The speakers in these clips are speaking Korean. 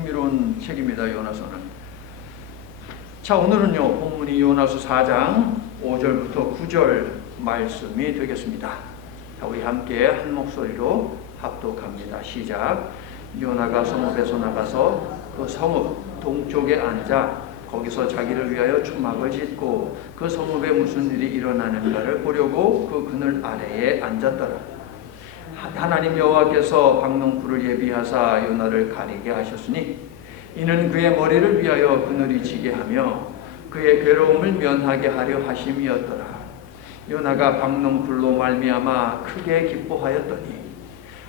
흥미로운 책입니다. 요나서는. 자, 오늘은요 본문이 요나서 4장 5절부터 9절 말씀이 되겠습니다. 자, 우리 함께 한 목소리로 합독합니다. 시작. 요나가 성읍에서 나가서 그 성읍 동쪽에 앉아 거기서 자기를 위하여 초막을 짓고 그 성읍에 무슨 일이 일어나는가를 보려고 그 그늘 아래에 앉았더라. 하나님 여호와께서 박농풀을 예비하사 요나를 가리게 하셨으니 이는 그의 머리를 위하여 그늘이 지게 하며 그의 괴로움을 면하게 하려 하심이었더라. 요나가 박농풀로 말미암아 크게 기뻐하였더니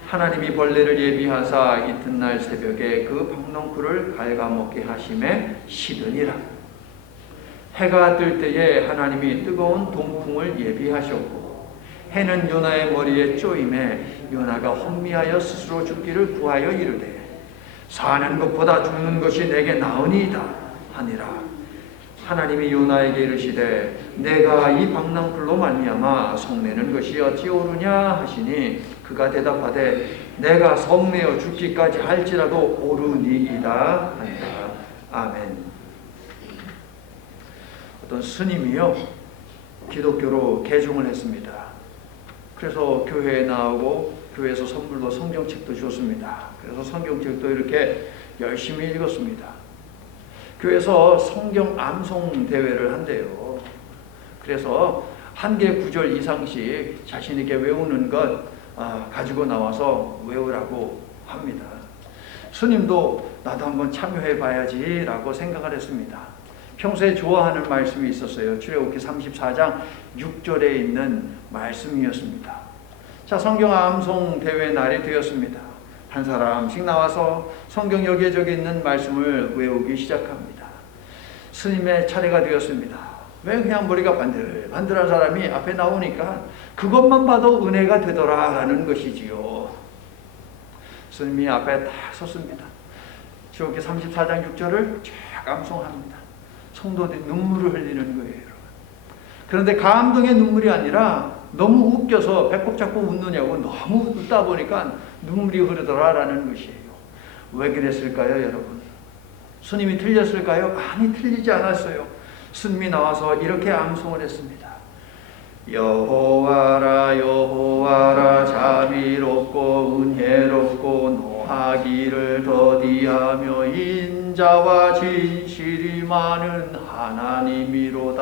하나님이 벌레를 예비하사 이튿날 새벽에 그 박농풀을 갉아먹게 하심에 시드니라. 해가 뜰 때에 하나님이 뜨거운 동풍을 예비하셨고 해는 요나의 머리에 쪼임에 요나가 혼미하여 스스로 죽기를 구하여 이르되 사는 것보다 죽는 것이 내게 나으니이다 하니라. 하나님이 요나에게 이르시되 내가 이 박낭풀로 말미암아 성내는 것이 어찌 오르냐 하시니 그가 대답하되 내가 성내어 죽기까지 할지라도 오르니이다 하니라. 아멘. 어떤 스님이요 기독교로 개종을 했습니다. 그래서 교회에 나오고 교회에서 선물로 성경책도 줬습니다. 그래서 성경책도 이렇게 열심히 읽었습니다. 교회에서 성경 암송 대회를 한대요. 그래서 한 개 구절 이상씩 자신 있게 외우는 것 가지고 나와서 외우라고 합니다. 스님도 나도 한번 참여해 봐야지 라고 생각을 했습니다. 평소에 좋아하는 말씀이 있었어요. 출애굽기 34장 6절에 있는 말씀이었습니다. 자, 성경 암송 대회 날이 되었습니다. 한 사람씩 나와서 성경 여기저기 있는 말씀을 외우기 시작합니다. 스님의 차례가 되었습니다. 왜 그냥 머리가 반들반들한 사람이 앞에 나오니까 그것만 봐도 은혜가 되더라라는 것이지요. 스님이 앞에 딱 섰습니다. 출애굽기 34장 6절을 쫙 암송합니다. 성도들이 눈물을 흘리는 거예요. 그런데 감동의 눈물이 아니라 너무 웃겨서 배꼽 잡고 웃느냐고 너무 웃다 보니까 눈물이 흐르더라라는 것이에요. 왜 그랬을까요, 여러분? 스님이 틀렸을까요? 아니, 틀리지 않았어요. 스님이 나와서 이렇게 암송을 했습니다. 여호와라 여호와라 자비롭고 은혜롭고 노하기를 더디하며 인자와 진실이 많은 하나님이로다.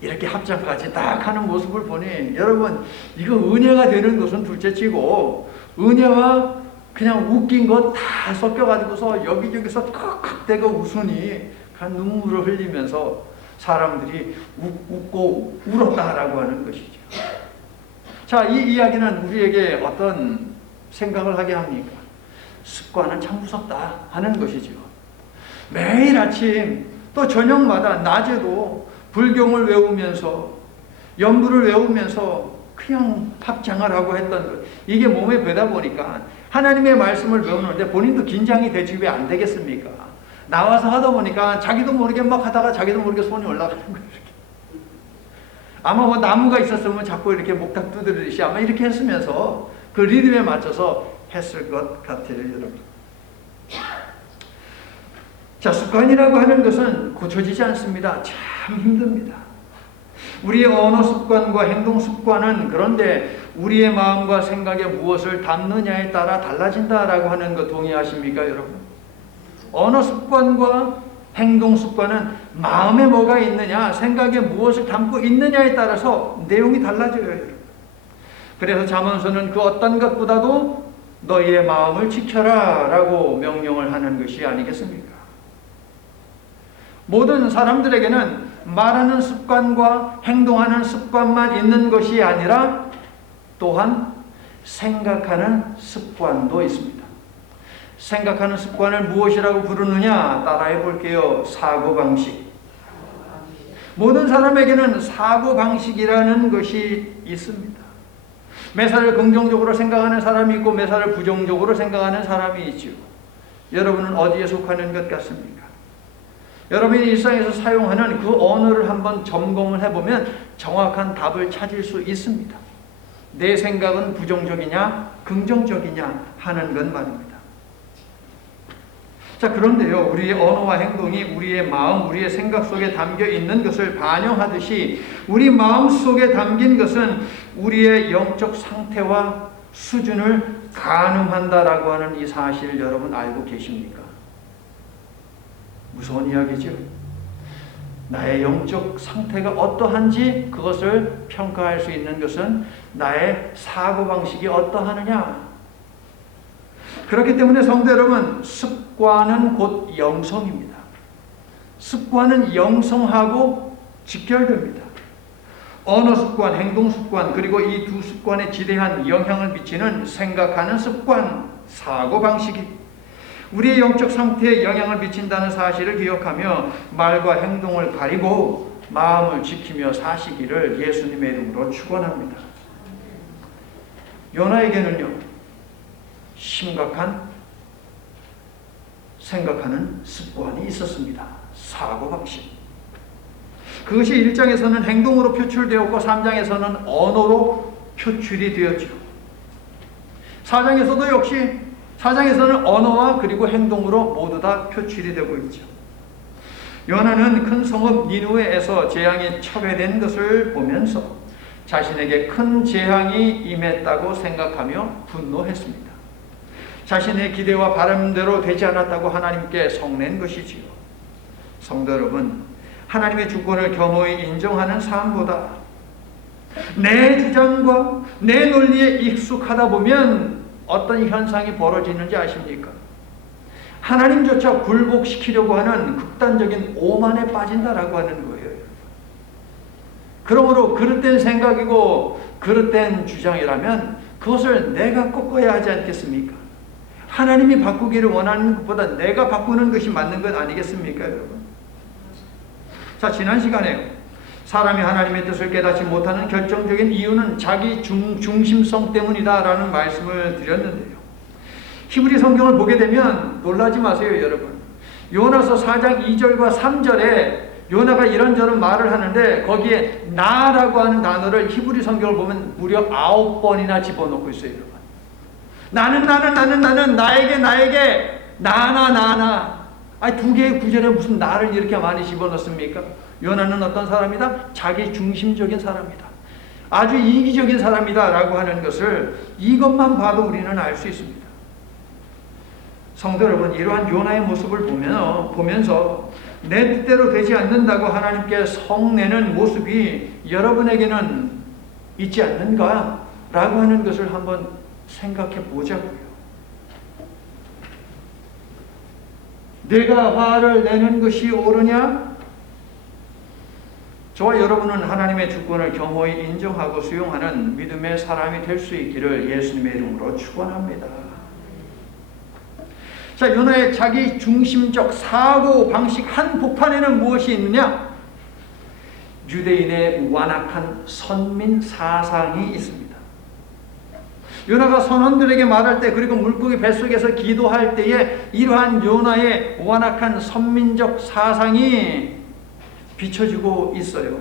이렇게 합장까지 딱 하는 모습을 보니 여러분 이거 은혜가 되는 것은 둘째치고 은혜와 그냥 웃긴 것 다 섞여가지고서 여기저기서 칵칵대고 웃으니 눈물을 흘리면서 사람들이 웃고 울었다라고 하는 것이죠. 자, 이 이야기는 우리에게 어떤 생각을 하게 합니까? 습관은 참 무섭다 하는 것이죠. 매일 아침 또 저녁마다 낮에도 불경을 외우면서 연부를 외우면서 그냥 합장을 하고 했던 것, 이게 몸에 배다 보니까 하나님의 말씀을 배우는데 본인도 긴장이 되지 왜 안 되겠습니까? 나와서 하다 보니까 자기도 모르게 막 하다가 자기도 모르게 손이 올라가는 거예요. 아마 뭐 나무가 있었으면 자꾸 이렇게 목탁 두드리듯이 아마 이렇게 했으면서 그 리듬에 맞춰서 했을 것 같아요, 여러분. 자, 습관이라고 하는 것은 고쳐지지 않습니다. 참 힘듭니다. 우리의 언어 습관과 행동 습관은 그런데 우리의 마음과 생각에 무엇을 담느냐에 따라 달라진다라고 하는 거 동의하십니까, 여러분? 언어 습관과 행동 습관은 마음에 뭐가 있느냐, 생각에 무엇을 담고 있느냐에 따라서 내용이 달라져요, 여러분. 그래서 잠언서는 그 어떤 것보다도 너희의 마음을 지켜라 라고 명령을 하는 것이 아니겠습니까? 모든 사람들에게는 말하는 습관과 행동하는 습관만 있는 것이 아니라 또한 생각하는 습관도 있습니다. 생각하는 습관을 무엇이라고 부르느냐 따라해 볼게요. 사고방식. 모든 사람에게는 사고방식이라는 것이 있습니다. 매사를 긍정적으로 생각하는 사람이 있고 매사를 부정적으로 생각하는 사람이 있죠. 여러분은 어디에 속하는 것 같습니까? 여러분이 일상에서 사용하는 그 언어를 한번 점검을 해보면 정확한 답을 찾을 수 있습니다. 내 생각은 부정적이냐 긍정적이냐 하는 건 말입니다. 자, 그런데요, 우리의 언어와 행동이 우리의 마음, 우리의 생각 속에 담겨 있는 것을 반영하듯이 우리 마음 속에 담긴 것은 우리의 영적 상태와 수준을 가늠한다라고 하는 이 사실을 여러분 알고 계십니까? 무서운 이야기죠. 나의 영적 상태가 어떠한지 그것을 평가할 수 있는 것은 나의 사고방식이 어떠하느냐. 그렇기 때문에 성도 여러분, 습관은 곧 영성입니다. 습관은 영성하고 직결됩니다. 언어 습관, 행동 습관, 그리고 이 두 습관에 지대한 영향을 미치는 생각하는 습관, 사고방식이 우리의 영적 상태에 영향을 미친다는 사실을 기억하며 말과 행동을 가리고 마음을 지키며 사시기를 예수님의 이름으로 축원합니다. 요나에게는요, 심각한 생각하는 습관이 있었습니다. 사고방식. 그것이 1장에서는 행동으로 표출되었고 3장에서는 언어로 표출이 되었죠. 4장에서도 역시 4장에서는 언어와 그리고 행동으로 모두 다 표출이 되고 있죠. 요나는 큰 성읍 니느웨에서 재앙이 척외된 것을 보면서 자신에게 큰 재앙이 임했다고 생각하며 분노했습니다. 자신의 기대와 바람대로 되지 않았다고 하나님께 성낸 것이지요. 성도 여러분, 하나님의 주권을 겸허히 인정하는 삶보다 내 주장과 내 논리에 익숙하다 보면 어떤 현상이 벌어지는지 아십니까? 하나님조차 굴복시키려고 하는 극단적인 오만에 빠진다라고 하는 거예요. 그러므로 그릇된 생각이고 그릇된 주장이라면 그것을 내가 꺾어야 하지 않겠습니까? 하나님이 바꾸기를 원하는 것보다 내가 바꾸는 것이 맞는 것 아니겠습니까, 여러분? 자, 지난 시간에 사람이 하나님의 뜻을 깨닫지 못하는 결정적인 이유는 자기 중심성 때문이다라는 말씀을 드렸는데요. 히브리 성경을 보게 되면 놀라지 마세요, 여러분. 요나서 4장 2절과 3절에 요나가 이런저런 말을 하는데 거기에 나라고 하는 단어를 히브리 성경을 보면 무려 9번이나 집어넣고 있어요, 여러분. 나는 나에게 나나. 아니, 두 개의 구절에 무슨 나를 이렇게 많이 집어넣습니까? 요나는 어떤 사람이다? 자기 중심적인 사람이다. 아주 이기적인 사람이다 라고 하는 것을 이것만 봐도 우리는 알 수 있습니다. 성도 여러분, 이러한 요나의 모습을 보면서 내 뜻대로 되지 않는다고 하나님께 성내는 모습이 여러분에게는 있지 않는가? 라고 하는 것을 한번 생각해 보자고요. 내가 화를 내는 것이 옳으냐? 저와 여러분은 하나님의 주권을 겸허히 인정하고 수용하는 믿음의 사람이 될 수 있기를 예수님의 이름으로 축원합니다. 자, 요나의 자기 중심적 사고 방식 한복판에는 무엇이 있느냐? 유대인의 완악한 선민 사상이 있습니다. 요나가 선원들에게 말할 때, 그리고 물고기 뱃속에서 기도할 때에 이러한 요나의 완악한 선민적 사상이 비춰지고 있어요.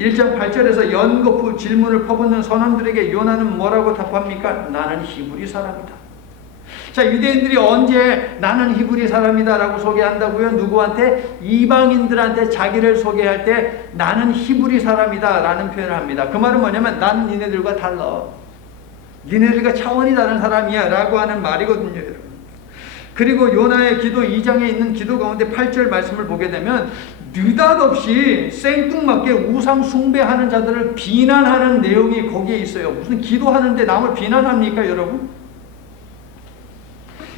1장 8절에서 연거푸 질문을 퍼붓는 선원들에게 요나는 뭐라고 답합니까? 나는 히브리 사람이다. 자, 유대인들이 언제 나는 히브리 사람이다 라고 소개한다고요? 누구한테? 이방인들한테 자기를 소개할 때 나는 히브리 사람이다 라는 표현을 합니다. 그 말은 뭐냐면 나는 니네들과 달라. 니네들과 차원이 다른 사람이야 라고 하는 말이거든요, 여러분. 그리고 요나의 기도 2장에 있는 기도 가운데 8절 말씀을 보게 되면 느닷없이 생뚱맞게 우상 숭배하는 자들을 비난하는 내용이 거기에 있어요. 무슨 기도하는데 남을 비난합니까, 여러분?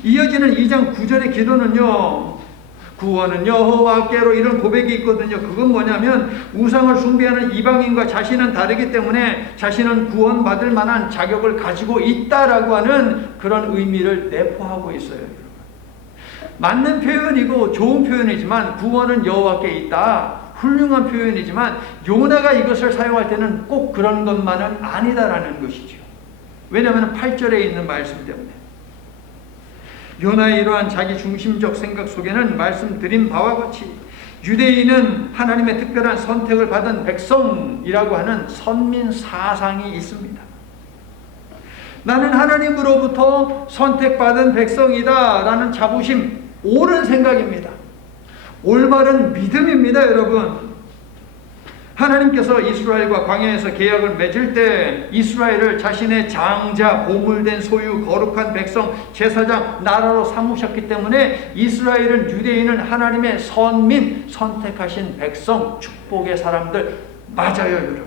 이어지는 2장 9절의 기도는요, 구원은 여호와께로 이런 고백이 있거든요. 그건 뭐냐면 우상을 숭배하는 이방인과 자신은 다르기 때문에 자신은 구원받을 만한 자격을 가지고 있다라고 하는 그런 의미를 내포하고 있어요. 맞는 표현이고 좋은 표현이지만 구원은 여호와께 있다. 훌륭한 표현이지만 요나가 이것을 사용할 때는 꼭 그런 것만은 아니다라는 것이죠. 왜냐하면 8절에 있는 말씀 때문에. 요나의 이러한 자기 중심적 생각 속에는 말씀드린 바와 같이 유대인은 하나님의 특별한 선택을 받은 백성이라고 하는 선민 사상이 있습니다. 나는 하나님으로부터 선택받은 백성이다 라는 자부심, 옳은 생각입니다. 올바른 믿음입니다, 여러분. 하나님께서 이스라엘과 광야에서 계약을 맺을 때 이스라엘을 자신의 장자, 보물된 소유, 거룩한 백성, 제사장, 나라로 삼으셨기 때문에 이스라엘은, 유대인은 하나님의 선민, 선택하신 백성, 축복의 사람들 맞아요, 여러분.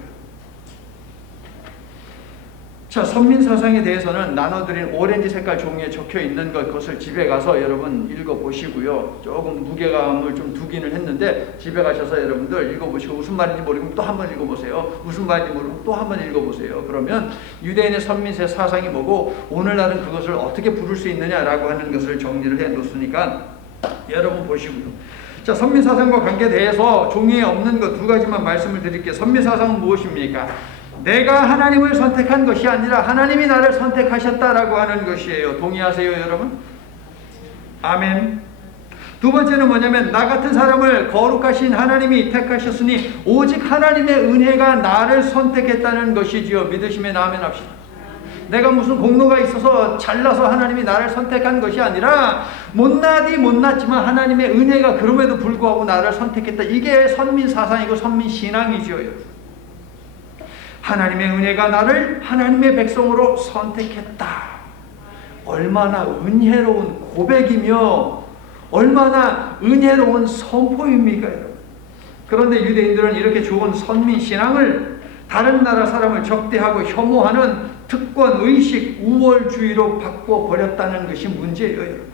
자, 선민사상에 대해서는 나눠드린 오렌지 색깔 종이에 적혀있는 그것을 집에 가서 여러분 읽어보시고요. 조금 무게감을 좀 두기는 했는데 집에 가셔서 여러분들 읽어보시고 무슨 말인지 모르면 또 한번 읽어보세요. 무슨 말인지 모르면 또 한번 읽어보세요. 그러면 유대인의 선민세 사상이 뭐고 오늘날은 그것을 어떻게 부를 수 있느냐라고 하는 것을 정리를 해놓았으니까 여러분 보시고요. 자, 선민사상과 관계대해서 종이에 없는 것 두 가지만 말씀을 드릴게요. 선민사상은 무엇입니까? 내가 하나님을 선택한 것이 아니라 하나님이 나를 선택하셨다라고 하는 것이에요. 동의하세요, 여러분? 아멘. 두 번째는 뭐냐면 나 같은 사람을 거룩하신 하나님이 택하셨으니 오직 하나님의 은혜가 나를 선택했다는 것이지요. 믿으시면 아멘 합시다. 내가 무슨 공로가 있어서 잘나서 하나님이 나를 선택한 것이 아니라 못났지만 하나님의 은혜가 그럼에도 불구하고 나를 선택했다. 이게 선민사상이고 선민신앙이지요, 여러분. 하나님의 은혜가 나를 하나님의 백성으로 선택했다. 얼마나 은혜로운 고백이며 얼마나 은혜로운 선포입니까, 여러분. 그런데 유대인들은 이렇게 좋은 선민신앙을 다른 나라 사람을 적대하고 혐오하는 특권의식, 우월주의로 바꿔버렸다는 것이 문제예요, 여러분.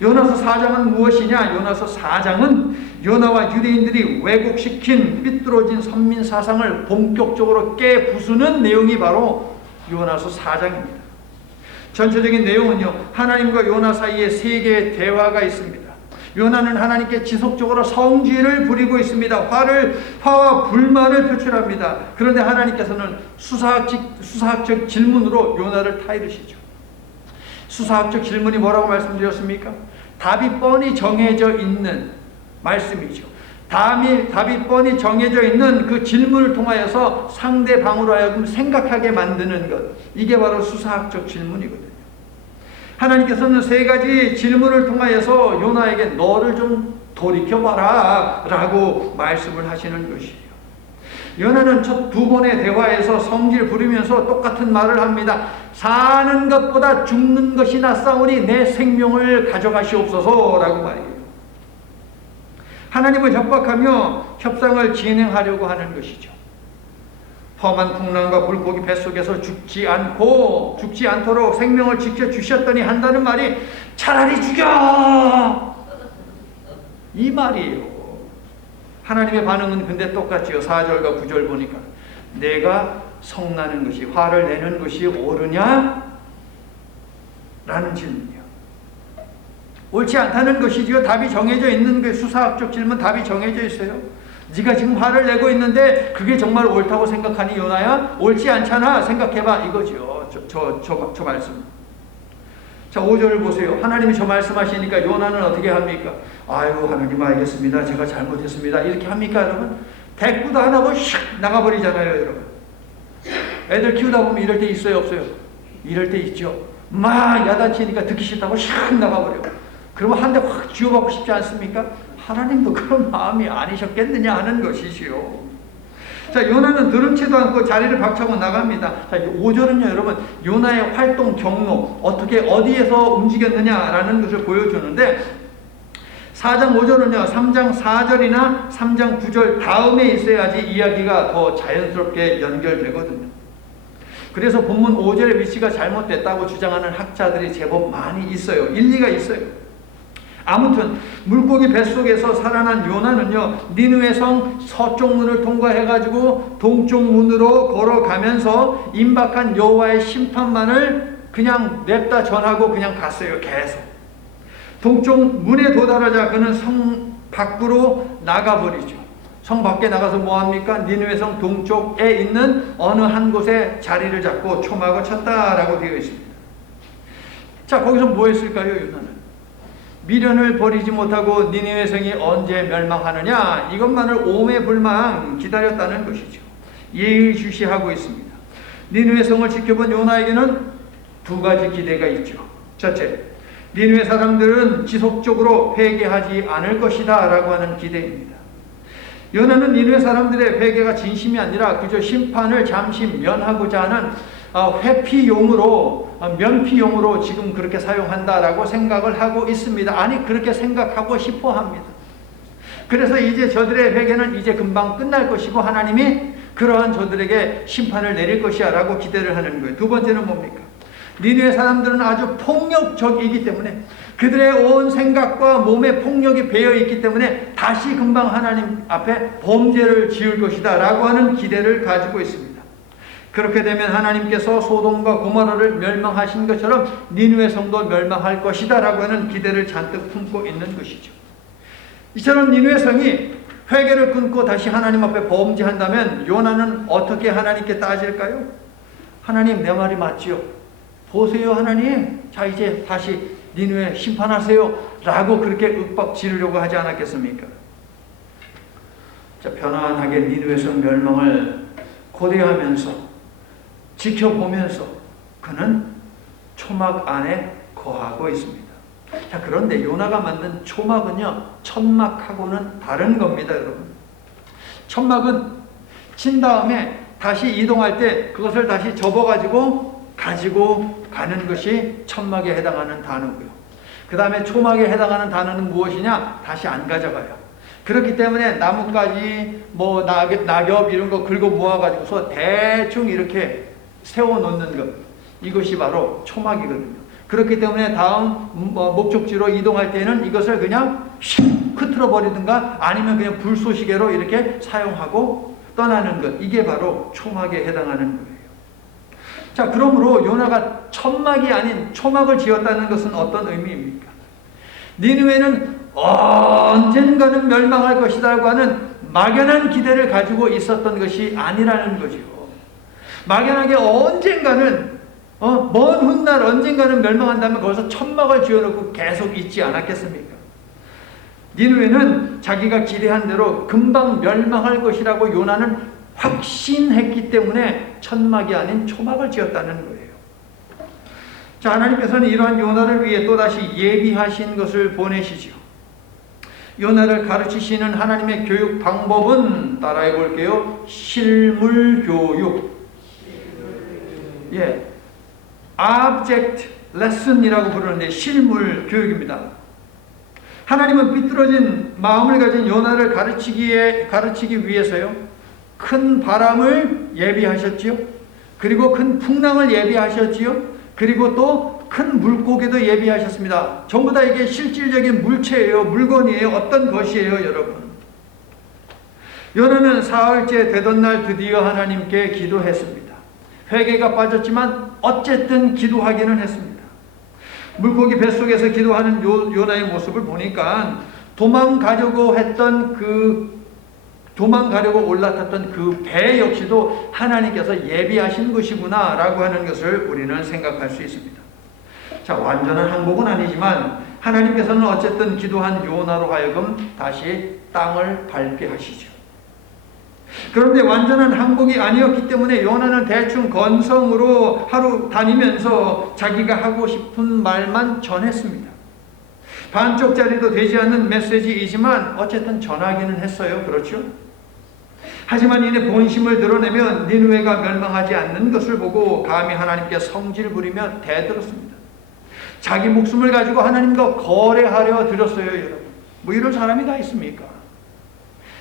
요나서 4장은 무엇이냐? 요나서 4장은 요나와 유대인들이 왜곡시킨 삐뚤어진 선민사상을 본격적으로 깨부수는 내용이 바로 요나서 4장입니다. 전체적인 내용은요, 하나님과 요나 사이에 세 개의 대화가 있습니다. 요나는 하나님께 지속적으로 성질을 부리고 있습니다. 화와 불만을 표출합니다. 그런데 하나님께서는 수사학적 질문으로 요나를 타이르시죠. 수사학적 질문이 뭐라고 말씀드렸습니까? 답이 뻔히 정해져 있는 말씀이죠. 답이 뻔히 정해져 있는 그 질문을 통하여서 상대방으로 하여금 생각하게 만드는 것. 이게 바로 수사학적 질문이거든요. 하나님께서는 세 가지 질문을 통하여서 요나에게 너를 좀 돌이켜봐라 라고 말씀을 하시는 것이에요. 요나는 첫 두 번의 대화에서 성질 부리면서 똑같은 말을 합니다. 사는 것보다 죽는 것이 낫사오니 내 생명을 가져가시옵소서 라고 말해요. 하나님을 협박하며 협상을 진행하려고 하는 것이죠. 험한 풍랑과 물고기 뱃속에서 죽지 않도록 생명을 지켜주셨더니 한다는 말이 차라리 죽여! 이 말이에요. 하나님의 반응은 근데 똑같지요. 4절과 9절 보니까 내가 성나는 것이, 화를 내는 것이 옳으냐? 라는 질문이요. 옳지 않다는 것이지요. 답이 정해져 있는 게 수사학적 질문, 답이 정해져 있어요. 네가 지금 화를 내고 있는데 그게 정말 옳다고 생각하니 요나야? 옳지 않잖아. 생각해봐. 이거죠. 저 말씀. 자, 5절을 보세요. 하나님이 저 말씀하시니까 요나는 어떻게 합니까? 아유, 하나님 알겠습니다. 제가 잘못했습니다. 이렇게 합니까, 여러분? 대꾸도 안 하고 슉 나가버리잖아요, 여러분. 애들 키우다 보면 이럴 때 있어요, 없어요? 이럴 때 있죠. 막 야단치니까 듣기 싫다고 슉 나가버려. 그러면 한 대 확 쥐어받고 싶지 않습니까? 하나님도 그런 마음이 아니셨겠느냐 하는 것이지요. 자, 요나는 들음치도 않고 자리를 박차고 나갑니다. 자, 5절은요, 여러분, 요나의 활동 경로, 어디에서 움직였느냐라는 것을 보여주는데, 4장 5절은요, 3장 4절이나 3장 9절 다음에 있어야지 이야기가 더 자연스럽게 연결되거든요. 그래서 본문 5절의 위치가 잘못됐다고 주장하는 학자들이 제법 많이 있어요. 일리가 있어요. 아무튼 물고기 뱃속에서 살아난 요나는요, 니느웨 성 서쪽 문을 통과해가지고 동쪽 문으로 걸어가면서 임박한 여호와의 심판만을 그냥 냅다 전하고 그냥 갔어요. 계속 동쪽 문에 도달하자 그는 성 밖으로 나가버리죠. 성 밖에 나가서 뭐합니까? 니느웨 성 동쪽에 있는 어느 한 곳에 자리를 잡고 초막을 쳤다라고 되어 있습니다. 자, 거기서 뭐 했을까요, 요나는? 미련을 버리지 못하고 니느웨 성이 언제 멸망하느냐, 이것만을 오매불망 기다렸다는 것이죠. 예의주시하고 있습니다. 니느웨 성을 지켜본 요나에게는 두 가지 기대가 있죠. 첫째, 니느웨 사람들은 지속적으로 회개하지 않을 것이다 라고 하는 기대입니다. 요나는 니느웨 사람들의 회개가 진심이 아니라 그저 심판을 잠시 면하고자 하는 회피용으로, 면피용으로 지금 그렇게 사용한다라고 생각을 하고 있습니다. 아니, 그렇게 생각하고 싶어 합니다. 그래서 이제 저들의 회개는 이제 금방 끝날 것이고 하나님이 그러한 저들에게 심판을 내릴 것이야 라고 기대를 하는 거예요. 두 번째는 뭡니까? 니느웨 사람들은 아주 폭력적이기 때문에, 그들의 온 생각과 몸에 폭력이 배어 있기 때문에 다시 금방 하나님 앞에 범죄를 지을 것이다 라고 하는 기대를 가지고 있습니다. 그렇게 되면 하나님께서 소돔과 고모라를 멸망하신 것처럼 니느웨 성도 멸망할 것이다 라고 하는 기대를 잔뜩 품고 있는 것이죠. 이처럼 니느웨 성이 회개를 끊고 다시 하나님 앞에 범죄한다면 요나는 어떻게 하나님께 따질까요? 하나님, 내 말이 맞지요? 보세요 하나님, 자 이제 다시 니느웨 심판하세요 라고 그렇게 윽박 지르려고 하지 않았겠습니까? 자, 편안하게 니느웨 성 멸망을 고대하면서 지켜보면서 그는 초막 안에 거하고 있습니다. 자, 그런데 요나가 만든 초막은요, 천막하고는 다른 겁니다, 여러분. 천막은 친 다음에 다시 이동할 때 그것을 다시 접어가지고 가지고 가는 것이 천막에 해당하는 단어고요. 그 다음에 초막에 해당하는 단어는 무엇이냐? 다시 안 가져가요. 그렇기 때문에 나뭇가지, 뭐 낙엽 이런 거 긁어 모아가지고서 대충 이렇게 세워놓는 것, 이것이 바로 초막이거든요. 그렇기 때문에 다음 목적지로 이동할 때는 이것을 그냥 휙 흐트러 버리든가 아니면 그냥 불쏘시개로 이렇게 사용하고 떠나는 것, 이게 바로 초막에 해당하는 거예요. 자, 그러므로 요나가 천막이 아닌 초막을 지었다는 것은 어떤 의미입니까? 니느웨는 언젠가는 멸망할 것이라고 하는 막연한 기대를 가지고 있었던 것이 아니라는 거죠. 막연하게 언젠가는 먼 훗날 언젠가는 멸망한다면 거기서 천막을 지어놓고 계속 있지 않았겠습니까? 니느웨는 자기가 기대한 대로 금방 멸망할 것이라고 요나는 확신했기 때문에 천막이 아닌 초막을 지었다는 거예요. 자, 하나님께서는 이러한 요나를 위해 또다시 예비하신 것을 보내시죠. 요나를 가르치시는 하나님의 교육 방법은 따라해 볼게요. 실물 교육. 예, object lesson이라고 부르는데 실물 교육입니다. 하나님은 삐뚤어진 마음을 가진 요나를 가르치기 위해서요, 큰 바람을 예비하셨지요. 그리고 큰 풍랑을 예비하셨지요. 그리고 또 큰 물고기도 예비하셨습니다. 전부 다 이게 실질적인 물체예요. 물건이에요. 어떤 것이에요, 여러분. 요나는 사흘째 되던 날 드디어 하나님께 기도했습니다. 회개가 빠졌지만 어쨌든 기도하기는 했습니다. 물고기 뱃속에서 기도하는 요나의 모습을 보니까 도망가려고 올라탔던 그 배 역시도 하나님께서 예비하신 것이구나 라고 하는 것을 우리는 생각할 수 있습니다. 자, 완전한 항복은 아니지만 하나님께서는 어쨌든 기도한 요나로 하여금 다시 땅을 밟게 하시죠. 그런데 완전한 항복이 아니었기 때문에 요나는 대충 건성으로 하루 다니면서 자기가 하고 싶은 말만 전했습니다. 반쪽짜리도 되지 않는 메시지이지만 어쨌든 전하기는 했어요. 그렇죠? 하지만 이내 본심을 드러내면 니느웨가 멸망하지 않는 것을 보고 감히 하나님께 성질 부리며 대들었습니다. 자기 목숨을 가지고 하나님과 거래하려 들었어요, 여러분. 뭐 이런 사람이 다 있습니까?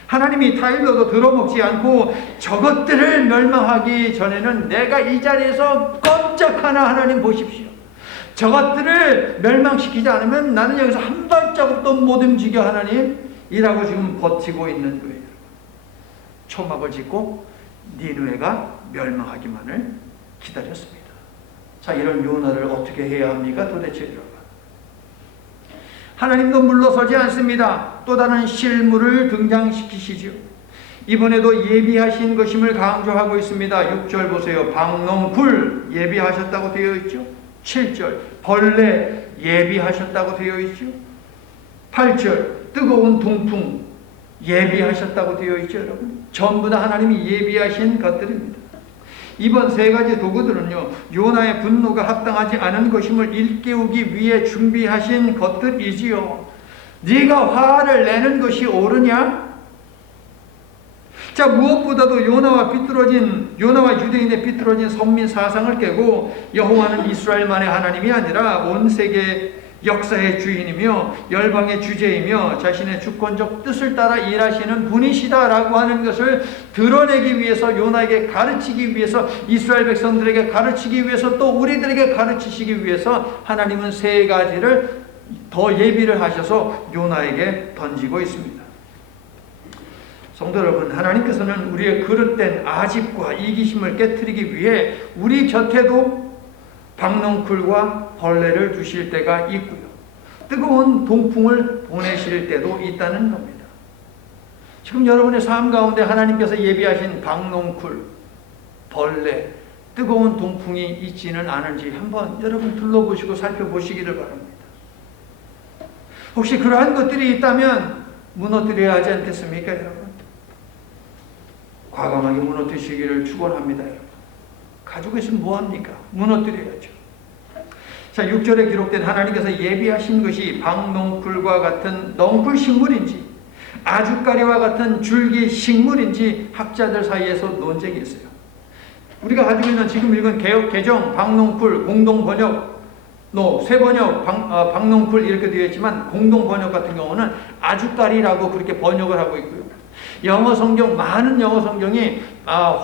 하나님이 타일러도 들어먹지 않고 저것들을 멸망하기 전에는 내가 이 자리에서 꼼짝 하나 하나님 보십시오. 저것들을 멸망시키지 않으면 나는 여기서 한 발자국도 못 움직여 하나님 이라고 지금 버티고 있는 거예요. 초막을 짓고 니느웨가 멸망하기만을 기다렸습니다. 자, 이런 요나를 어떻게 해야 합니까? 도대체 여러분. 하나님도 물러서지 않습니다. 또 다른 실물을 등장시키시죠. 이번에도 예비하신 것임을 강조하고 있습니다. 6절 보세요. 박농굴 예비하셨다고 되어 있죠. 7절 벌레 예비하셨다고 되어 있죠. 8절 뜨거운 동풍 예비하셨다고 되어 있죠. 여러분, 전부 다 하나님이 예비하신 것들입니다. 이번 세 가지 도구들은요, 요나의 분노가 합당하지 않은 것임을 일깨우기 위해 준비하신 것들이지요. 네가 화를 내는 것이 옳으냐? 자, 무엇보다도 요나와 유대인의 비뚤어진 선민 사상을 깨고, 여호와는 이스라엘만의 하나님이 아니라 온 세계 역사의 주인이며 열방의 주제이며 자신의 주권적 뜻을 따라 일하시는 분이시다라고 하는 것을 드러내기 위해서, 요나에게 가르치기 위해서, 이스라엘 백성들에게 가르치기 위해서, 또 우리들에게 가르치시기 위해서 하나님은 세 가지를 더 예비를 하셔서 요나에게 던지고 있습니다. 성도 여러분, 하나님께서는 우리의 그릇된 아집과 이기심을 깨트리기 위해 우리 곁에도 박넝쿨과 벌레를 두실 때가 있고요, 뜨거운 동풍을 보내실 때도 있다는 겁니다. 지금 여러분의 삶 가운데 하나님께서 예비하신 박넝쿨, 벌레, 뜨거운 동풍이 있지는 않은지 한번 여러분 둘러보시고 살펴보시기를 바랍니다. 혹시 그러한 것들이 있다면 무너뜨려야 하지 않겠습니까, 여러분? 과감하게 무너뜨리시기를 축원합니다. 가지고 있으면 뭐합니까? 무너뜨려야죠. 자, 6절에 기록된 하나님께서 예비하신 것이 박넝쿨과 같은 넝쿨 식물인지 아주까리와 같은 줄기 식물인지 학자들 사이에서 논쟁이 있어요. 우리가 가지고 있는 지금 읽은 개역 개정 박넝쿨 공동 번역 새 번역 박넝쿨 이렇게 되어 있지만, 공동 번역 같은 경우는 아주까리라고 그렇게 번역을 하고 있고요. 영어 성경, 많은 영어 성경이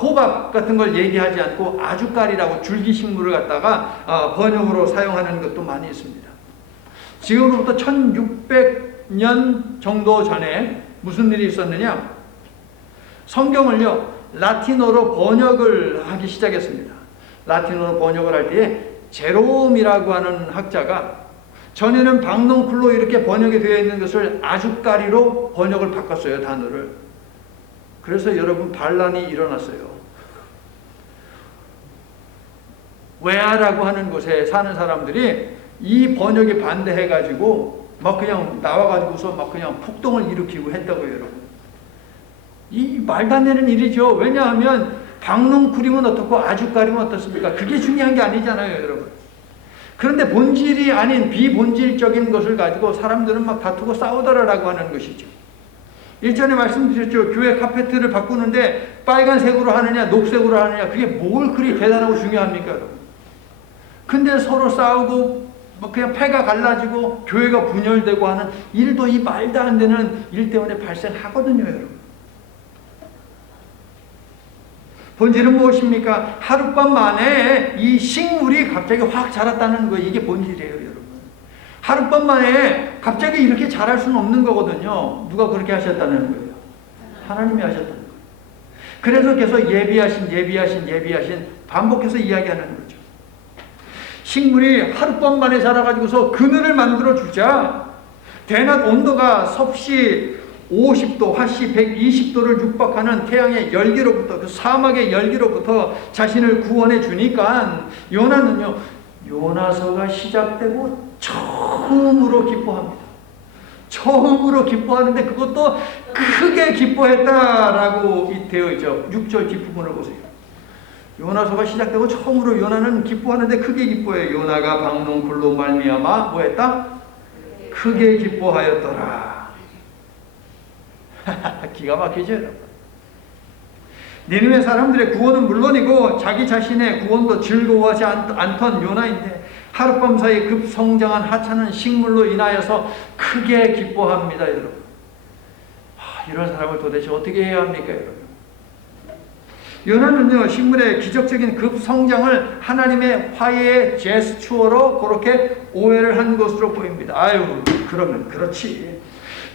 호박 같은 걸 얘기하지 않고 아주까리라고 줄기식물을 갖다가 번역으로 사용하는 것도 많이 있습니다. 지금으로부터 1600년 정도 전에 무슨 일이 있었느냐? 성경을요, 라틴어로 번역을 하기 시작했습니다. 라틴어로 번역을 할 때에 제롬이라고 하는 학자가 전에는 박넝쿨로 이렇게 번역이 되어 있는 것을 아주까리로 번역을 바꿨어요, 단어를. 그래서 여러분 반란이 일어났어요. 웨아라고 하는 곳에 사는 사람들이 이 번역에 반대해가지고 막 그냥 나와가지고서 막 그냥 폭동을 일으키고 했다고요, 여러분. 이 말도 안 되는 일이죠. 왜냐하면 박넝쿨이면 어떻고 아주까리면 어떻습니까? 그게 중요한 게 아니잖아요, 여러분. 그런데 본질이 아닌 비본질적인 것을 가지고 사람들은 막 다투고 싸우더라라고 하는 것이죠. 일전에 말씀드렸죠. 교회 카페트를 바꾸는데 빨간색으로 하느냐 녹색으로 하느냐, 그게 뭘 그리 대단하고 중요합니까, 여러분? 근데 서로 싸우고 뭐 그냥 패가 갈라지고 교회가 분열되고 하는 일도 이 말도 안 되는 일 때문에 발생하거든요, 여러분. 본질은 무엇입니까? 하룻밤 만에 이 식물이 갑자기 확 자랐다는 거예요. 이게 본질이에요, 여러분. 하룻밤 만에 갑자기 이렇게 자랄 수는 없는 거거든요. 누가 그렇게 하셨다는 거예요? 하나님이 하셨다는 거예요. 그래서 계속 예비하신 반복해서 이야기하는 거죠. 식물이 하룻밤 만에 자라가지고서 그늘을 만들어 주자 대낮 온도가 섭씨 50도, 화씨 120도를 육박하는 태양의 열기로부터, 그 사막의 열기로부터 자신을 구원해 주니까 요나는요, 요나서가 시작되고 처음으로 기뻐합니다. 처음으로 기뻐하는데 그것도 크게 기뻐했다라고 되어 있죠. 6절 뒷부분을 보세요. 요나서가 시작되고 처음으로 요나는 기뻐하는데 크게 기뻐해요. 요나가 박넝쿨로 말미암아 뭐했다? 크게 기뻐하였더라. 기가 막히죠, 여러분. 니느웨 사람들의 구원은 물론이고 자기 자신의 구원도 즐거워하지 않던 요나인데 하룻밤 사이 급성장한 하찮은 식물로 인하여서 크게 기뻐합니다, 여러분. 이런 사람을 도대체 어떻게 해야 합니까, 여러분? 요나는요, 식물의 기적적인 급성장을 하나님의 화해의 제스처로 그렇게 오해를 한 것으로 보입니다. 아유, 그러면 그렇지.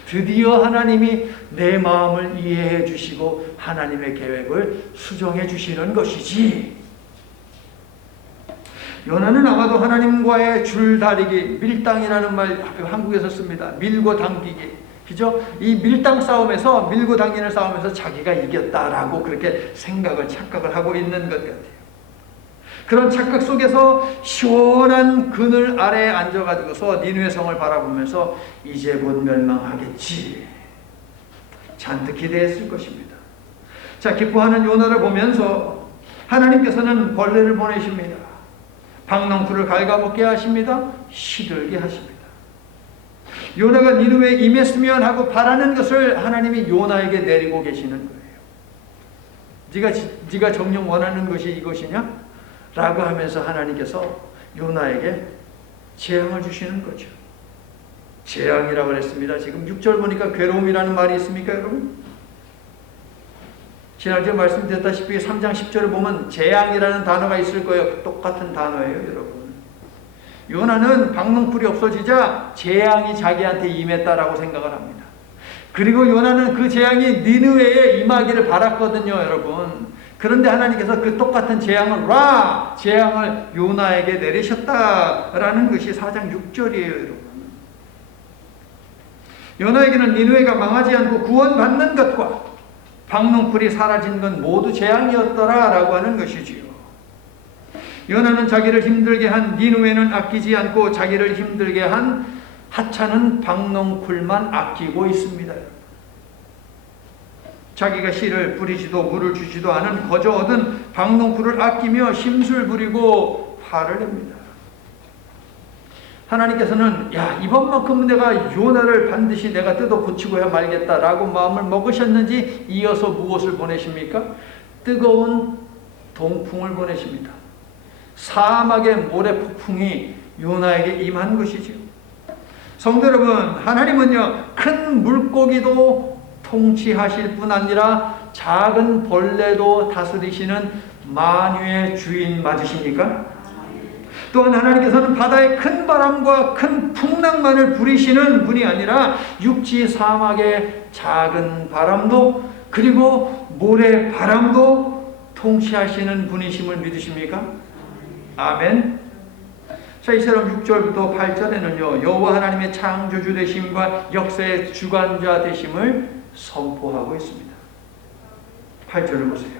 드디어 하나님이 내 마음을 이해해 주시고 하나님의 계획을 수정해 주시는 것이지. 요나는 아마도 하나님과의 줄다리기, 밀당이라는 말 한국에서 씁니다. 밀고 당기기. 그죠? 이 밀당 싸움에서, 밀고 당기는 싸움에서 자기가 이겼다라고 그렇게 착각을 하고 있는 것 같아요. 그런 착각 속에서 시원한 그늘 아래에 앉아가지고서 니느웨 성을 바라보면서 이제 곧 멸망하겠지. 잔뜩 기대했을 것입니다. 자, 기뻐하는 요나를 보면서 하나님께서는 벌레를 보내십니다. 박넝쿨을 갉아먹게 하십니다. 시들게 하십니다. 요나가 니느웨에 임했으면 하고 바라는 것을 하나님이 요나에게 내리고 계시는 거예요. 네가 정녕 원하는 것이 이것이냐? 라고 하면서 하나님께서 요나에게 재앙을 주시는 거죠. 재앙이라고 했습니다. 지금 6절 보니까 괴로움이라는 말이 있습니까, 여러분? 지난주에 말씀드렸다시피 3장 10절을 보면 재앙이라는 단어가 있을 거예요. 똑같은 단어예요, 여러분. 요나는 박넝쿨이 없어지자 재앙이 자기한테 임했다라고 생각을 합니다. 그리고 요나는 그 재앙이 니느웨에 임하기를 바랐거든요, 여러분. 그런데 하나님께서 그 똑같은 재앙을 요나에게 내리셨다라는 것이 4장 6절이에요, 여러분. 요나에게는 니느웨가 망하지 않고 구원받는 것과 박넝쿨이 사라진 건 모두 재앙이었더라라고 하는 것이지요. 요나는 자기를 힘들게 한 니느웨는 아끼지 않고 자기를 힘들게 한 하찮은 박넝쿨만 아끼고 있습니다. 자기가 씨를 뿌리지도 물을 주지도 않은 거저 얻은 박넝쿨을 아끼며 심술 부리고 화를 냅니다. 하나님께서는 이번만큼은 내가 요나를 반드시 내가 뜯어 고치고야 말겠다라고 마음을 먹으셨는지 이어서 무엇을 보내십니까? 뜨거운 동풍을 보내십니다. 사막의 모래폭풍이 요나에게 임한 것이지요. 성도 여러분, 하나님은요 큰 물고기도 통치하실 뿐 아니라 작은 벌레도 다스리시는 만유의 주인 맞으십니까? 또한 하나님께서는 바다의 큰 바람과 큰 풍랑만을 부리시는 분이 아니라 육지 사막의 작은 바람도 그리고 모래 바람도 통치하시는 분이심을 믿으십니까? 아멘. 자, 이처럼 6절부터 8절에는요 여호와 하나님의 창조주 되심과 역사의 주관자 되심을 선포하고 있습니다. 8절을 보세요.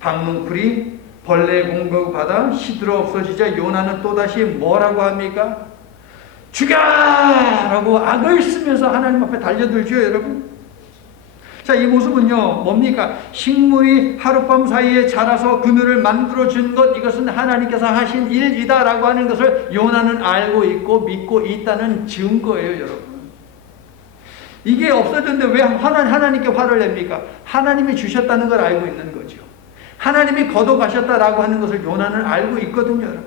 박넝쿨이 벌레의 공격받아 시들어 없어지자 요나는 또다시 뭐라고 합니까? 죽여라고 악을 쓰면서 하나님 앞에 달려들죠, 여러분. 자, 이 모습은요 뭡니까? 식물이 하룻밤 사이에 자라서 그늘을 만들어준 것, 이것은 하나님께서 하신 일이다 라고 하는 것을 요나는 알고 있고 믿고 있다는 증거예요, 여러분. 이게 없어졌는데 왜 하나님께 화를 냅니까? 하나님이 주셨다는 걸 알고 있는 거죠. 하나님이 걷어가셨다라고 하는 것을 요나는 알고 있거든요, 여러분.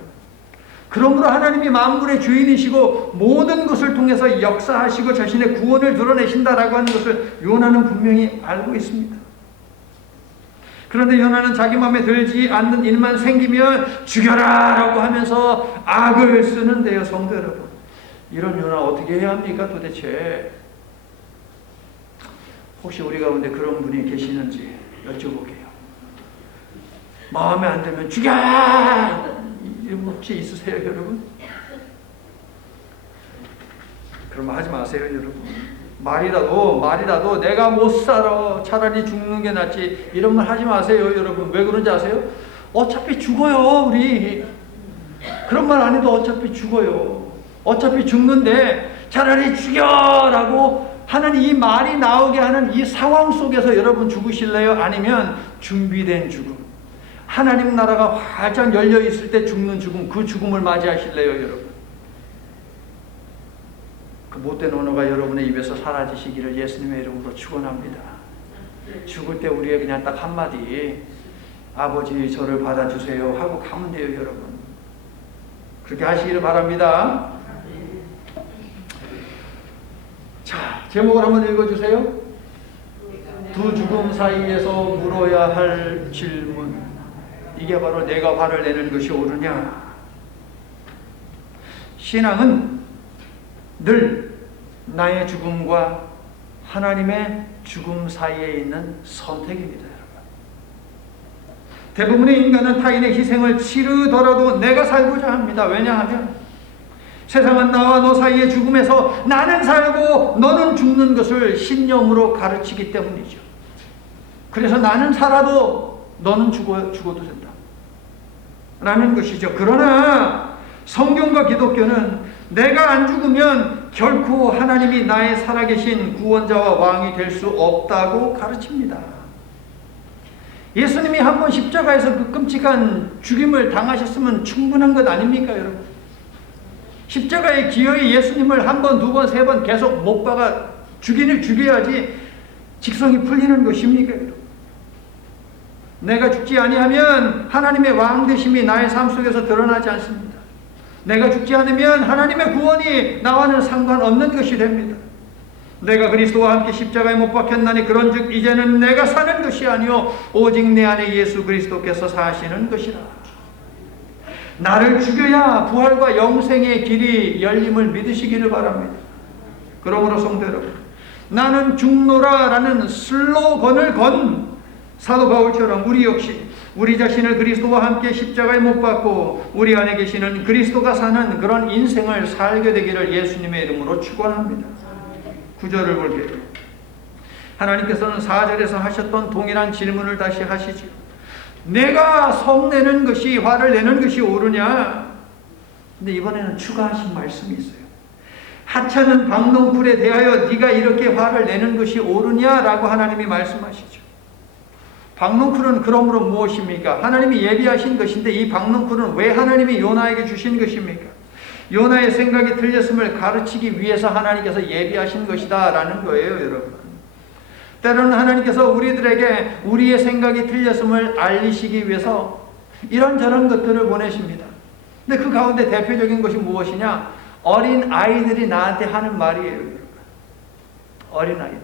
그러므로 하나님이 만물의 주인이시고 모든 것을 통해서 역사하시고 자신의 구원을 드러내신다라고 하는 것을 요나는 분명히 알고 있습니다. 그런데 요나는 자기 마음에 들지 않는 일만 생기면 죽여라 라고 하면서 악을 쓰는데요, 성도 여러분. 이런 요나 어떻게 해야 합니까, 도대체? 혹시 우리 가운데 그런 분이 계시는지 여쭤볼게요. 마음에 안 들면 죽여! 이런 거 혹시 있으세요, 여러분? 그럼 하지 마세요, 여러분. 말이라도 내가 못 살아, 차라리 죽는 게 낫지, 이런 말 하지 마세요, 여러분. 왜 그런지 아세요? 어차피 죽어요, 우리. 그런 말 안 해도 어차피 죽어요. 어차피 죽는데 차라리 죽여라고 하는 이 말이 나오게 하는 이 상황 속에서 여러분 죽으실래요? 아니면 준비된 죽음, 하나님 나라가 활짝 열려 있을 때 죽는 죽음, 그 죽음을 맞이하실래요, 여러분? 그 못된 언어가 여러분의 입에서 사라지시기를 예수님의 이름으로 축원합니다. 죽을 때 우리의 그냥 딱 한마디, 아버지 저를 받아주세요 하고 가면 돼요, 여러분. 그렇게 하시기를 바랍니다. 자, 제목을 한번 읽어주세요. 두 죽음 사이에서 물어야 할 질문. 이게 바로 내가 화를 내는 것이 옳으냐? 신앙은 늘 나의 죽음과 하나님의 죽음 사이에 있는 선택입니다, 여러분. 대부분의 인간은 타인의 희생을 치르더라도 내가 살고자 합니다. 왜냐하면 세상은 나와 너 사이의 죽음에서 나는 살고 너는 죽는 것을 신념으로 가르치기 때문이죠. 그래서 나는 살아도 너는 죽어도 된다 라는 것이죠. 그러나 성경과 기독교는 내가 안 죽으면 결코 하나님이 나의 살아계신 구원자와 왕이 될 수 없다고 가르칩니다. 예수님이 한 번 십자가에서 그 끔찍한 죽임을 당하셨으면 충분한 것 아닙니까, 여러분? 십자가의 기어이 예수님을 한 번, 두 번, 세 번 계속 못 박아 죽여야지 직성이 풀리는 것입니까, 여러분? 내가 죽지 아니하면 하나님의 왕되심이 나의 삶 속에서 드러나지 않습니다. 내가 죽지 않으면 하나님의 구원이 나와는 상관없는 것이 됩니다. 내가 그리스도와 함께 십자가에 못 박혔나니 그런즉 이제는 내가 사는 것이 아니요 오직 내 안에 예수 그리스도께서 사시는 것이라. 나를 죽여야 부활과 영생의 길이 열림을 믿으시기를 바랍니다. 그러므로 성도 여러분, 나는 죽노라 라는 슬로건을 건 사도 바울처럼 우리 역시 우리 자신을 그리스도와 함께 십자가에 못 박고 우리 안에 계시는 그리스도가 사는 그런 인생을 살게 되기를 예수님의 이름으로 축원합니다. 9절을 볼게요. 하나님께서는 4절에서 하셨던 동일한 질문을 다시 하시죠. 내가 성내는 것이, 화를 내는 것이 옳으냐? 근데 이번에는 추가하신 말씀이 있어요. 하찮은 박농쿨에 대하여 네가 이렇게 화를 내는 것이 옳으냐라고 하나님이 말씀하시죠. 박농쿨은 그러므로 무엇입니까? 하나님이 예비하신 것인데 이 박농쿨은 왜 하나님이 요나에게 주신 것입니까? 요나의 생각이 틀렸음을 가르치기 위해서 하나님께서 예비하신 것이다 라는 거예요, 여러분. 때로는 하나님께서 우리들에게 우리의 생각이 틀렸음을 알리시기 위해서 이런저런 것들을 보내십니다. 근데 그 가운데 대표적인 것이 무엇이냐? 어린 아이들이 나한테 하는 말이에요, 여러분. 어린 아이들이.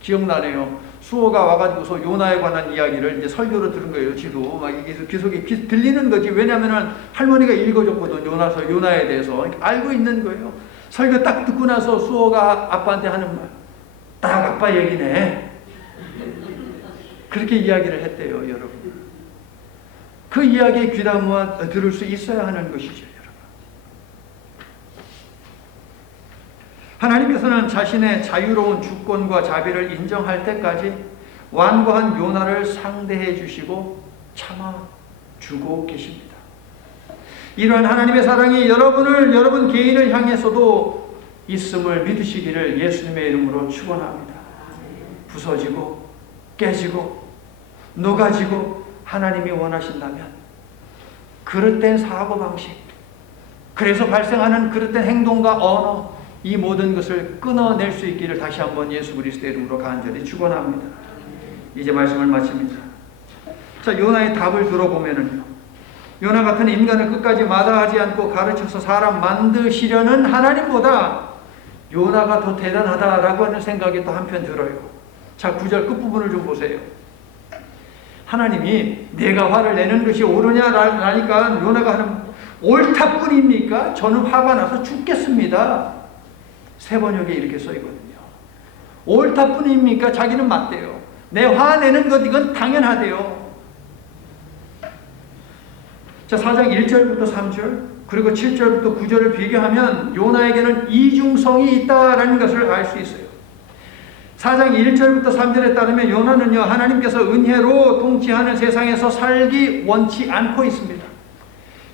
기억나네요. 수호가 와가지고서 요나에 관한 이야기를 이제 설교로 들은 거예요. 지도 막 이게 귀속에 들리는 거지. 왜냐면은 할머니가 읽어줬거든. 요나에 대해서 알고 있는 거예요. 설교 딱 듣고 나서 수호가 아빠한테 하는 말, 딱 아빠 얘기네. 그렇게 이야기를 했대요, 여러분. 그 이야기에 귀담아 들을 수 있어야 하는 것이죠, 여러분. 하나님께서는 자신의 자유로운 주권과 자비를 인정할 때까지 완고한 요나를 상대해 주시고 참아주고 계십니다. 이러한 하나님의 사랑이 여러분 개인을 향해서도 있음을 믿으시기를 예수님의 이름으로 축원합니다. 부서지고 깨지고 녹아지고 하나님이 원하신다면 그릇된 사고방식, 그래서 발생하는 그릇된 행동과 언어, 이 모든 것을 끊어낼 수 있기를 다시 한번 예수 그리스도의 이름으로 간절히 축원합니다. 이제 말씀을 마칩니다. 자, 요나의 답을 들어보면은요, 요나 같은 인간을 끝까지 마다하지 않고 가르쳐서 사람 만드시려는 하나님보다 요나가 더 대단하다라고 하는 생각이 또 한편 들어요. 자, 9절 끝부분을 좀 보세요. 하나님이 내가 화를 내는 것이 옳으냐라니까 요나가 하는, 옳다뿐입니까? 저는 화가 나서 죽겠습니다. 새 번역에 이렇게 써있거든요. 옳다뿐입니까? 자기는 맞대요. 내 화내는 것 이건 당연하대요. 자, 4장 1절부터 3절 그리고 7절부터 9절을 비교하면 요나에게는 이중성이 있다라는 것을 알 수 있어요. 4장 1절부터 3절에 따르면 요나는요, 하나님께서 은혜로 통치하는 세상에서 살기 원치 않고 있습니다.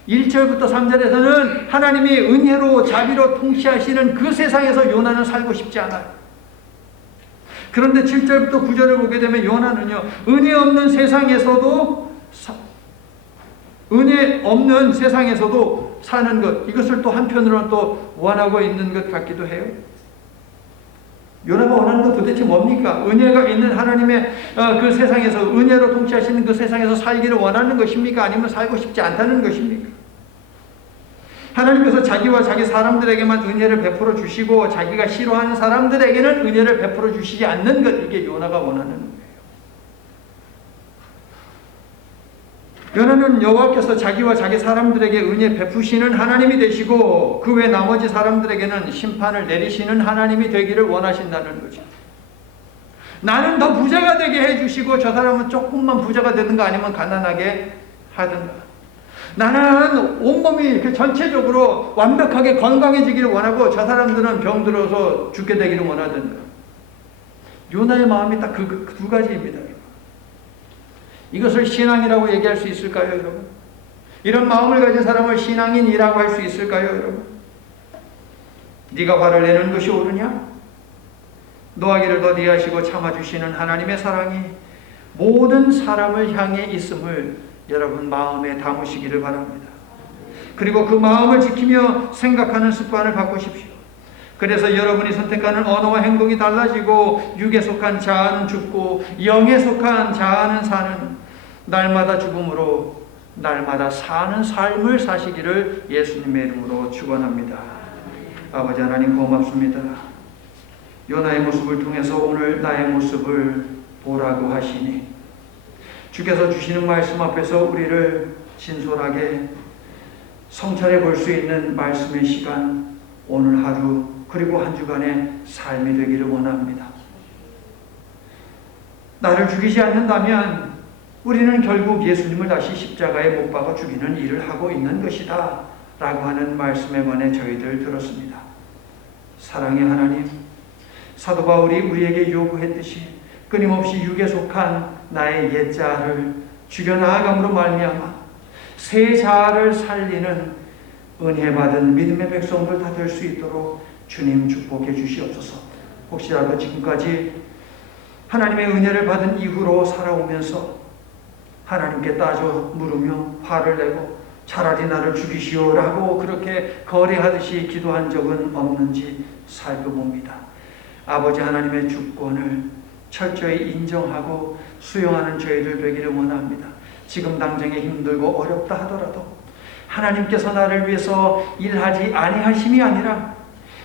1절부터 3절에서는 하나님이 은혜로 자비로 통치하시는 그 세상에서 요나는 살고 싶지 않아요. 그런데 7절부터 9절을 보게 되면 요나는요, 은혜 없는 세상에서도 사는 것, 이것을 또 한편으로는 또 원하고 있는 것 같기도 해요. 요나가 원하는 건 도대체 뭡니까? 은혜가 있는 하나님의 그 세상에서, 은혜로 통치하시는 그 세상에서 살기를 원하는 것입니까? 아니면 살고 싶지 않다는 것입니까? 하나님께서 자기와 자기 사람들에게만 은혜를 베풀어 주시고 자기가 싫어하는 사람들에게는 은혜를 베풀어 주시지 않는 것, 이게 요나가 원하는 거예요. 요나는 여호와께서 자기와 자기 사람들에게 은혜 베푸시는 하나님이 되시고 그 외 나머지 사람들에게는 심판을 내리시는 하나님이 되기를 원하신다는 거죠. 나는 더 부자가 되게 해주시고 저 사람은 조금만 부자가 되든가 아니면 가난하게 하든가. 나는 온몸이 이렇게 전체적으로 완벽하게 건강해지기를 원하고 저 사람들은 병들어서 죽게 되기를 원하든가. 요나의 마음이 딱 그 두 가지입니다. 이것을 신앙이라고 얘기할 수 있을까요, 여러분? 이런 마음을 가진 사람을 신앙인이라고 할 수 있을까요, 여러분? 네가 화를 내는 것이 옳으냐? 노하기를 더디하시고 참아주시는 하나님의 사랑이 모든 사람을 향해 있음을 여러분 마음에 담으시기를 바랍니다. 그리고 그 마음을 지키며 생각하는 습관을 바꾸십시오. 그래서 여러분이 선택하는 언어와 행동이 달라지고 육에 속한 자아는 죽고 영에 속한 자아는 사는, 날마다 죽음으로 날마다 사는 삶을 사시기를 예수님의 이름으로 축원합니다. 아버지 하나님 고맙습니다. 요나의 모습을 통해서 오늘 나의 모습을 보라고 하시니 주께서 주시는 말씀 앞에서 우리를 진솔하게 성찰해 볼 수 있는 말씀의 시간, 오늘 하루 그리고 한 주간의 삶이 되기를 원합니다. 나를 죽이지 않는다면 우리는 결국 예수님을 다시 십자가에 못 박아 죽이는 일을 하고 있는 것이다 라고 하는 말씀에 관해 저희들 들었습니다. 사랑의 하나님, 사도 바울이 우리에게 요구했듯이 끊임없이 육에 속한 나의 옛 자아를 죽여나아감으로 말미암아 새 자아를 살리는 은혜 받은 믿음의 백성들 다 될 수 있도록 주님 축복해 주시옵소서. 혹시라도 지금까지 하나님의 은혜를 받은 이후로 살아오면서 하나님께 따져 물으며 화를 내고 차라리 나를 죽이시오라고 그렇게 거래하듯이 기도한 적은 없는지 살펴봅니다. 아버지 하나님의 주권을 철저히 인정하고 수용하는 저희들 되기를 원합니다. 지금 당장에 힘들고 어렵다 하더라도 하나님께서 나를 위해서 일하지 아니하심이 아니라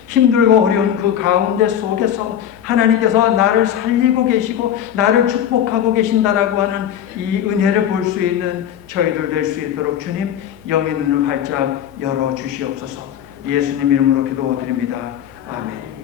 힘들고 어려운 그 가운데 속에서 하나님께서 나를 살리고 계시고 나를 축복하고 계신다라고 하는 이 은혜를 볼 수 있는 저희들 될 수 있도록 주님 영의 눈을 활짝 열어 주시옵소서. 예수님 이름으로 기도드립니다. 아멘.